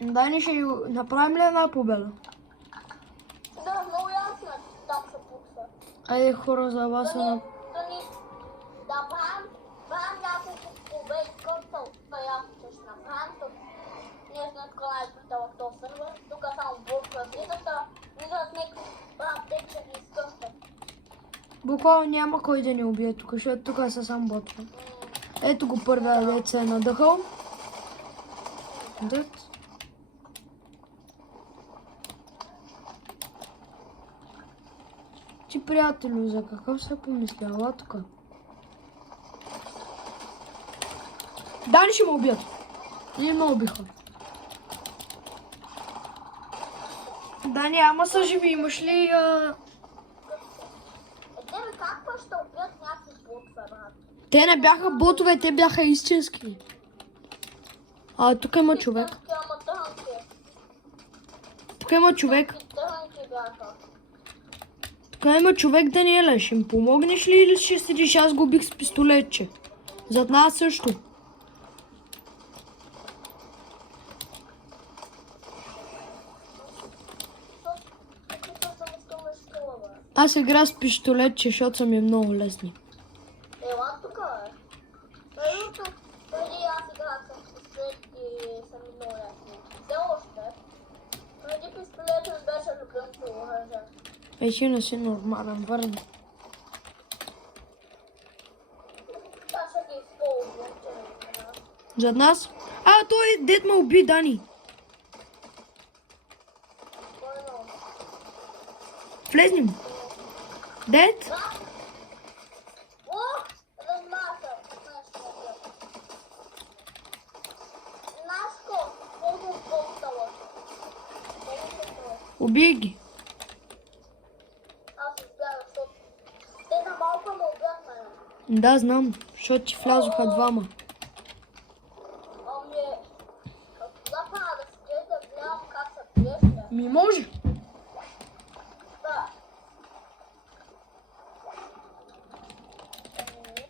Дани, ще направим ли една победа? Да, много ясно, там се пуква. Айде хора, за вас Да правим няколко победи, който ясно ще направим. Ние сме откривали в този сервер. Тук само блоква влизат някакви аптечки и изкъщат. Буквално няма кой да ни убие тук, защото тук са само ботове. Ето го първия дет се е надъхал. Дет. Ти, приятелю, за какъв се помисляла тук? Дани ще ме убият. Не ме убиха. Дани, ама са живи, имаш ли... Тебе как па ще убият някакви ботове, брат? Те не бяха ботове, те бяха истински. Тук има човек. Ама тънки. Тук има човек. Тънки бяха. Тук има човек, Даниеле. Ще ми помогнеш ли или ще седиш? Аз го убих с пистолетче. Зад нас също. Аз игра с пистолетче, защото са ми много лесни. Ела тук е. Преди аз играх с пистолет и са ми много лесни. Все още. Преди пистолет ми беше любимото оръжие. Ще не си нормален, върни. Аз ще ги използвам, че не знам. Зад нас? Той дед ме уби, Дани. Влезнем. Дед? О, размаха. Нашко, колко полтала. Убий ги. Аз избягах, защото те на малко ме убяхме. Да, знам, защото ти влязоха двама. Ами, кога пада да седя да гледам как се плеща? Ми може. Да.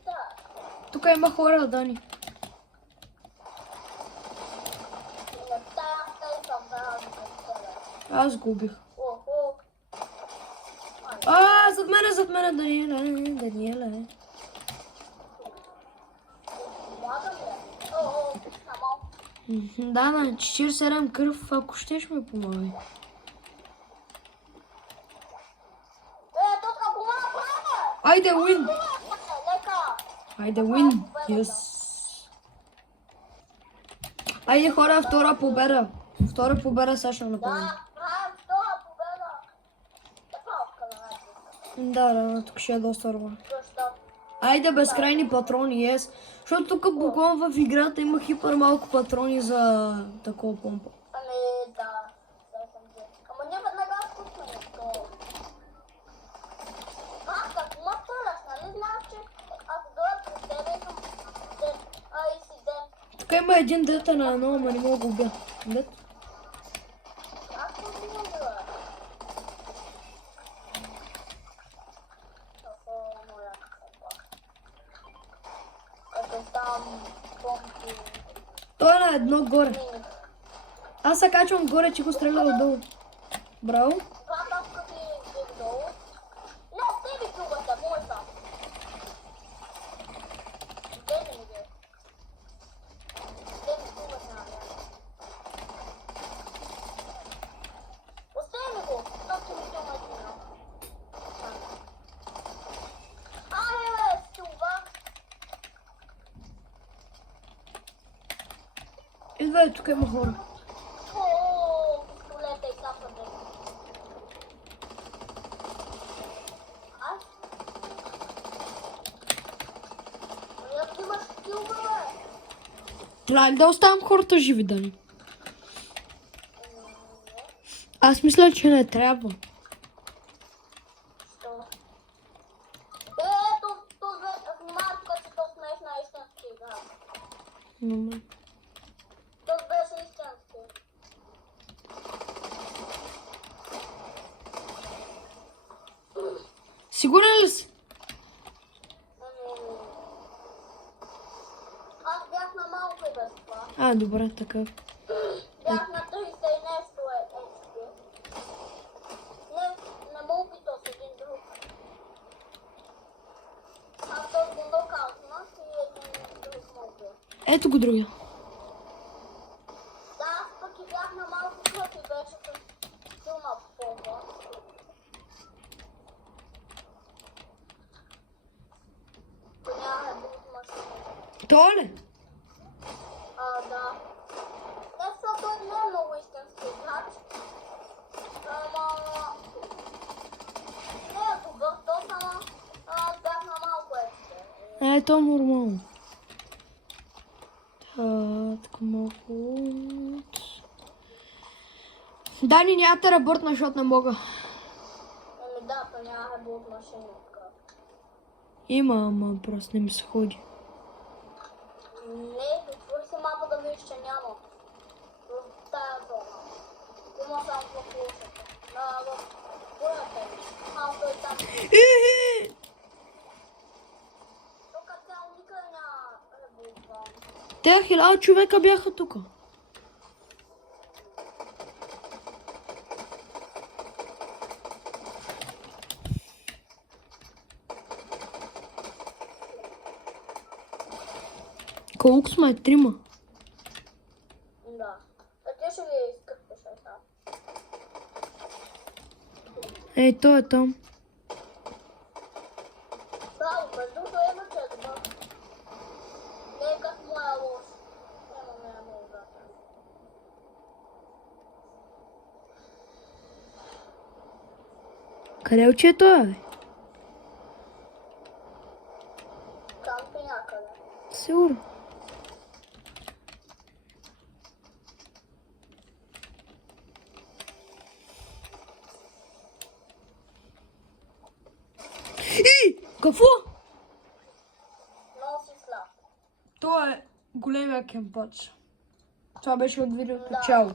Да. Тук има хора, Дани. Аз го убих. Зад мене, Даниеле. Да, на 47 кръв, ако щеш ме помагай. Айде, win! Айде, win! Yes! Айде хора, втора победа. Втора победа сега ще направим. Да, тук ще е доста рвано. Айде, безкрайни патрони, yes. Защото тук буквално в играта има хипер малко патрони за такова помпа. Ами, да. Ама ние веднага скупваме то. Ако ма пърляш, нали знаеш, че ако дойдат при тебе, и си ден. Тук има един дета на едно, ама не мога да го убия. Дет? Аз не го убила. Като там помпи. Той е на едно горе. Аз се качвам горе, че го стреля отдолу. Браво. Папа, ти е долу. Не, те ви чувате, моята. Те не ми бе. Те ми чувате, нали? Остави ми го, защото ми чува една. Айде, това. Идвай, тук има хора. Пистолета и капата. Аз? Як имаш скил, бе? Трябва ли да оставям хората живи, Дани? Аз мисля, че не трябва. Що? Ето, внимавай, като то смееш на истински игра. То беше истински. Сигурен ли си? Аз бях А, добре, такъв. Бях на 30 и нещо XP. Не мога би то с един друг. Аз този го нокаутнах и един друг мога. Ето го другия. Да, аз пък и бях на малко кръв и беше с силна форма. Нямаме друг машина. Той ли? Да. Не, защото той не е много истински играч. Ама... Не е добър, то само... Аз бях на малко експерт. Ето нормално. Така малко... Дани, няма да работна, защото не мога. Да, то нямаме друг машина. Има, ама просто не ми се ходи. Не, отвори си мапа да видиш, че няма. В тая зона. Има само в лошата. В бурата. Малко е там. Тук цяло никъде няма ребутван. Те 1000 човека бяха тук. Колко сме? 3? Да. А ти ще ги изкърпиш сега. Ей, той е там. Браво, между другото има че е добър. Не е как моя лош. Няма много брата. Къде учи той, бе? Кампи някъде. Сигурно. Какво? Много си слаб. Това е големия кемпач. Това беше от видеото Да. чао.